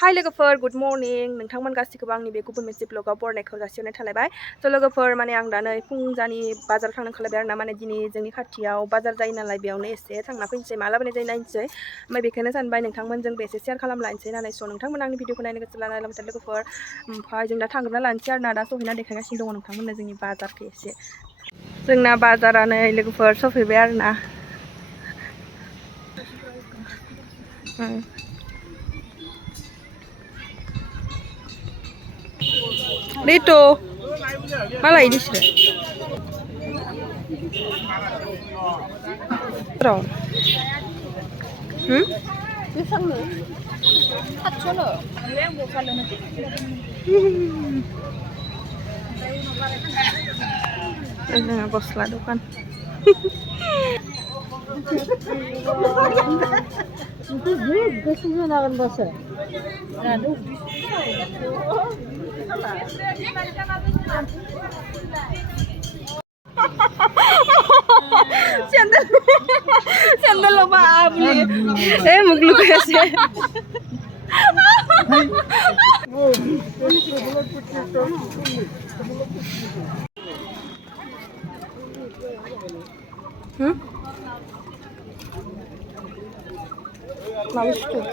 हाय लोगोफोर good morning नोंथांमोन गासिखौबो आंनि बे गुबुन मोनसे ब्लगाव बरायनायखौ जासिहरनाय थालायबाय स' लोगोफोर माने आं दा नै फुंजानि बाजार थांनो खालायबाय आरो ना माने दिनै जोंनि खाथियाव बाजार जायो नालाय बेयावनो एसे थांना फैनोसै मा लाबोनाय जायो नायनोसै ओमफ्राय बेखौनो सानबाय नोंथांमोनजोंबो एसे शेयार खालामलायनोसै होननानै स' नोंथांमोन आंनि भिडिअखौ नायनो गोसो लानाय लोगोफोर ओमफ्राय जों दा थांग्रोना लानोसै आरो ना दा सफैना देखायगासिनो दङ नोंथांमोननो जोंनि बाजारखौ एसे जोंना बाजारा नै लोगोफोर सफैबाय आरो ना Rito, malah ini sih. Terus, Pisang nih, kacau loh. Yang bukan nanti. Enggak bos ladukan. Biasanya nakan bosnya. Aduh. Sandal apa beli? Mugluk ya sih. Bagus tuh.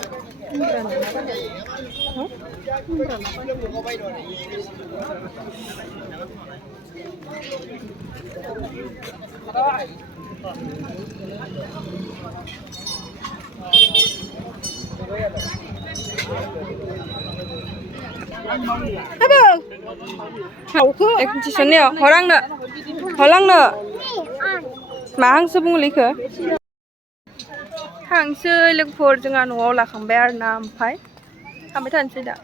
Apa? Ekspedisinya orang nak, mahang sebung lika. Hangsै लोगोफोर जोंहा न'आव लाखांबाय आरो ना ओमफ्राय थांबाय थानोसै दा